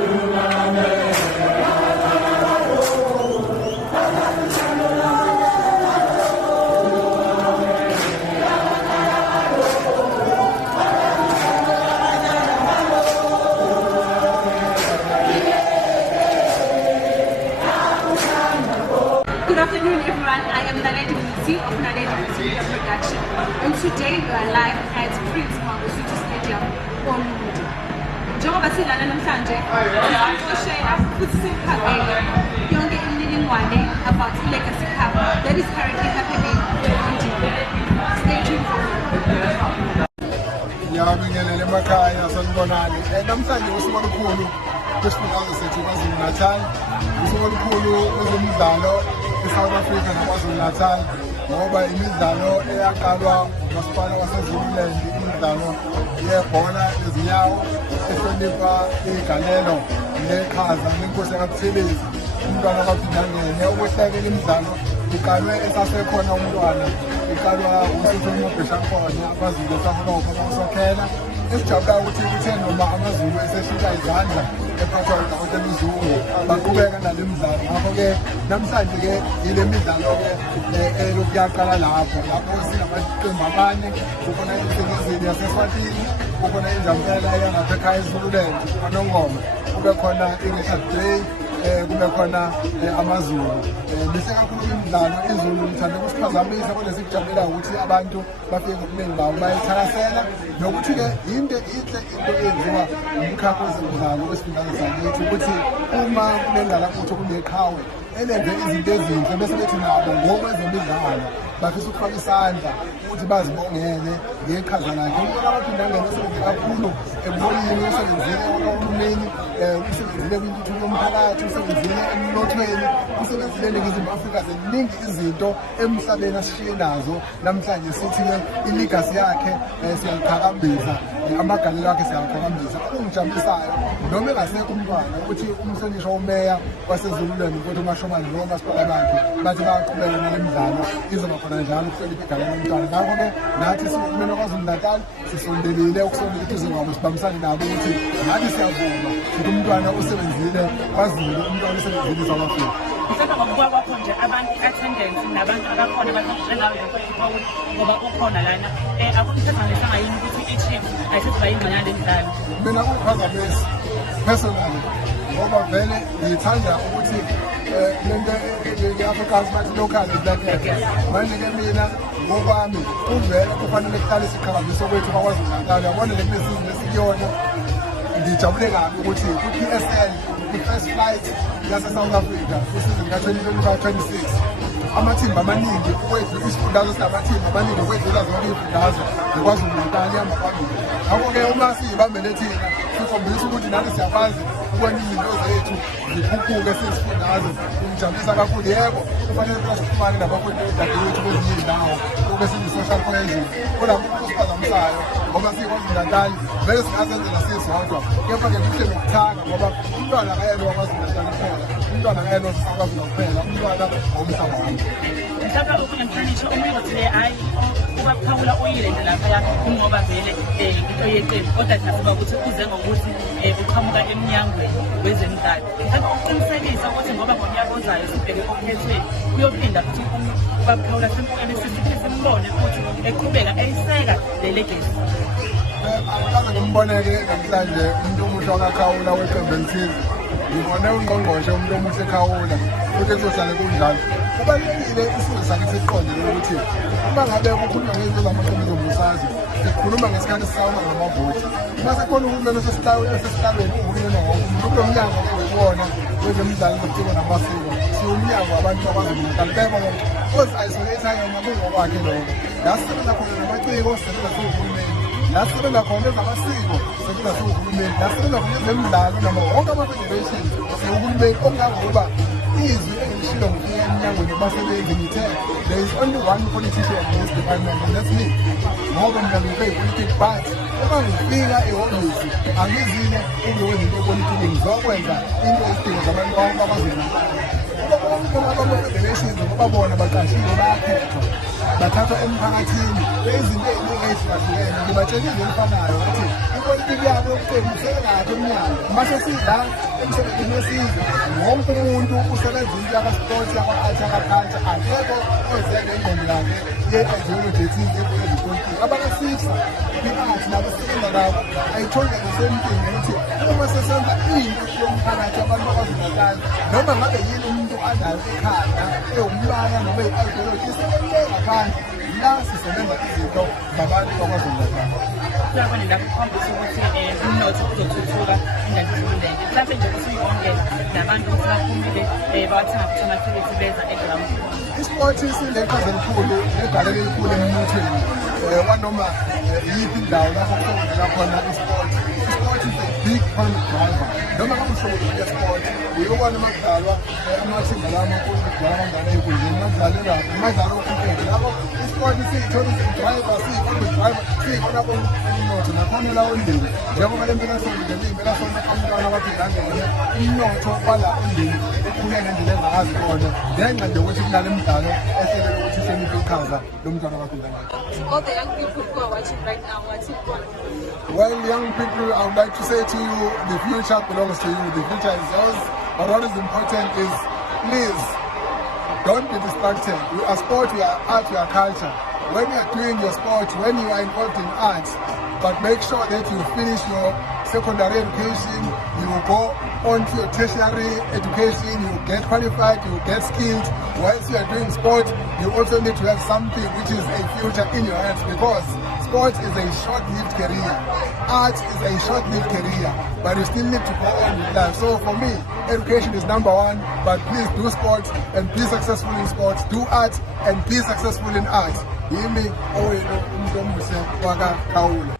Good afternoon, everyone. I am Naledi Mutsi of Naledi Mutsi Media Production, and today we are live at Prince Mangosuthu Stadium, Olundi. Njengoba sidlala namhlanje, sizashare futhi sikhangele yonke imininingwane about Legacy Cup that is currently happening in Olundi. Stay tuned for more. Ngiyabingelela emakhaya sanibonani. Namhlanje usuku olukhulu kwesifundazwe sethu KwaZulu Natal. Usuku olukhulu kwezemidlalo eSouth Africa naKwaZulu Natal ngoba imidlalo eyaqalwa umasipala waseZululand, imidlalo yebhola lezinyawo ehlonipha igalelo neqhaza lenkosi kaButhelezi, umntwana kaBhidangene. Ukwehlekela imidlalo iqalwe esasekhona umntwana, iqalwa uSipho Mabheshakhona abaZulu esakhona usokhela. Esijabulayo ukuthi kuthe noma amaZulu eseshika izandla ephathwa uDkt Mzungu baqhubeka nale midlalo. Ngakho-ke namhlanje-ke yile midlalo-ke yaqala lapho sinamaqembu amane. Kukhona iNsingizini yaseSwatini, kukhona iNdlamela yangapha ekhaya eZululand, KwaNongoma, kube khona iRichard Bay, kube khona amaZulu. Mihle kakhulu imidlalo. iZulu lithanda ukusiphazamisa, kodwa sikujabulela ukuthi abantu bafike ngobuningi bawo bayithakasela, nokuthi-ke into eyenziwa umkhakha wezemidlalo wesifundazwe sakithi ukuthi uma kunengalabutho kuneqhawe elenze izinto ezinhle bese bethi nabo ngokwezemidlalo bafisa ukufaka isandla ukuthi bazibongele ngeqhaza lakhe. Umuntu kaBhidangene usebenze kakhulu ebuholini, usebenzile kahulumeni, usebenzile kwintuthuko yomphakathi, usebenzile emnothweni, usebenzile eNingizimu Afrika. Ziningi izinto emhlabeni asishiye nazo. Namhlanje sithi-ke iligasi yakhe siyaliqhakambisa, amagalelo akhe siyaliqhakambisa. Okungijabulisayo noma engasekho umntwana ukuthi umhlonishwa umeya waseZululand ukuthi uMashobane nomasipala bakhe bathi bayaqhubeka nale midlalo, izoba khona njalo ukuhlonipha igalelo lomntwana. Ngakho-ke nathi siwumela KwaZulu Natal sisondelile ukusondela eduze kwabo, sibambisane nabo ukuthi nathi siyavuma ukuthi umntwana usebenzile KwaZulu, umntwana usebenzile eSouth Africa. Mhlawumbe ngokubuka kwakho nje abantu i-attendance nabantu abakhona basahlelayo ngoba ukhona lana akunisezanisa yini ukuthi i-chief ayisithi bayingxenye yale midlalo? Mina kungiphazamisa personally ngoba vele ngithanda ukuthi lento ye-Afrikaans bathi local is like that. Manje-ke mina ngokwami kuvele kufanele kuhlale siqhakambise kwethu KwaZulu Natal. Yabona le mesizini esikuyona, ngijabule kabi ukuthi ku-PSL i-first flight yase-South Africa isizini ka-2025-26 amathimba amaningi ukwedlula isifundazwe sinamathimba amaningi ukwedlula zonke iy'fundazwe neKwaZulu Natal ihamba phambili. Ngakho-ke uma siyibambele thina sikhombisa ukuthi nathi siyakwazi ukwenza izinto zethu zikhuphuke siyisifundazwe. Kungijabulisa kakhulu. Yebo, kufanele sixhumane nabafowethu dadewethu kwezinye iy'ndawo kube siyi-social cohesion, kodwa kusiphazamisayo ngoba siyiKwaZulu Natal vele singazenzela sisodwa. Kepha-ke kuhle nokuthanda ngoba umntwana akayelwa KwaZulu Natal kuphela, umntwana akayelwa South Africa kuphela, umntwana womhlaba wonke. Mhlawumbe ukunemhlonishwa umuntu le hayi ubaphawula oyile nje laphaya kungoba vele into yeqembu, kodwa siyasuka ukuthi uze ngokuthi uqhamuka emnyangweni wezemidlalo. Mhlawumbe ukuqinisekisa ukuthi ngoba ngonyaka ozayo sibheke okukhethweni uyophinda futhi ubaphawula simbone futhi eqhubeka eyiseka le legacy. Akaze ngimbone-ke namhlanje umuntu omusha wakaKhawula weqembu elithize. Ngibone uNgqongqoshe umuntu omuhle eKhawula futhi kuzohlale kunjalo. Kubalulekile isizwe sakithi siqondile ukuthi uma ngabe kukhulunywa ngezinto zamaqembu ezombusazwe sikhuluma ngesikhathi sisawuna ngamavoti. Uma sekhona uhulumeni osesihlabeni uhulumeni wonke umuntu, kulo mnyango owubona wezemidlalo zobuciko namasiko siwumnyango wabantu bakwaZulu Natal. Bebo ozi-isolate-ayo ngokwakhe lokho. La sisebenza khona namaciko sisebenza siwuhulumeni, la sisebenza khona ezamasiko sisebenza siwuhulumeni, la sisebenza khona ezemidlalo noma wonke ama-federation siwuhulumeni. Okungangokuba izwi engilishilo ngifika emnyangweni wabasebenzi ngithe there is only one politician in this department and that's me. Ngoba mina ngiyipolitiki but uma ngifika ehhovisi angizile ukuwenza into epolitiki, ngizokwenza into ezidingo zabantu bonke bakwaZulu Natal. Ama-federations ngoba bona baqashiwe bayakhethwa, bathathwa emphakathini izinto ey'ningi ey'hlukahlukene. Ngibatshela into elifanayo ukuthi ipolitiki yabo yokuqembu isekekade emnyango mase sidla emsebenzini wesizwe wonke umuntu usebenza into yaka-sport yaka-art yaka-culture akekho ozele ingqondo yakhe ye-ideology ethize epolitiki abaka-6 i-art nabo sisebenza nabo ayitholi the same thing ukuthi uma sesenza into yomphakathi abantu bakwaZulu-Natal noma ngabe yini umuntu anayo ekhanda ewumlaya noma i-ideology isebenze ngaphandle la sisebenza izinto zabantu bakwaZulu-Natal. Kuyabona lapho ukhombisa ukuthi umnotho uzothuthuka endaweni eziluleke mhlawumbe nje ukuthi wonke nabantu baphumile bathenga futhi amathikithi beza eground. I-sport sineqhaza elikhulu negalelo elikhulu emnothweni wanoma yiphi indawo lapho kusebenzela khona i-sport. I-sport is a big economic driver noma ngabe usebenzisa i-sport uyobona makudlalwa amathimu lama kudlalwa kanjani ey'nkundleni makudlalelwa amadlalo okukhenkethe lapho i-sport siyi-tourism driver siyi-economic driver siyikona umnotho nakhona la ondini njengoba le mpelasonto nje iy'mpelasonto abantwana abathi ngangene umnotho wala ondini ukhule ngendlela engakazi khona ngenxa nje ukuthi kulala imidlalo ehlelele ukuthi ihloniphe iqhaza lomntwana wakudlala. All the young people who are watching right now, what's it for? Well, young people, I would like to say to you, the future belongs to you, the future is yours, but what is important is, please, don't be distracted. We are sport, we are art, we are culture. When you are doing your sport, when you are involved in art, but make sure that you finish your secondary education, you go on to your tertiary education, you get qualified, you get skilled. Whilst you are doing sport, you also need to have something which is a future in your hands, because sport is a short-lived career. Art is a short-lived career, but you still need to go on with life. So for me, education is number one, but please do sport and be successful in sports. Do art and be successful in art. Yimi owenu uMntombuso wakwaKhawula.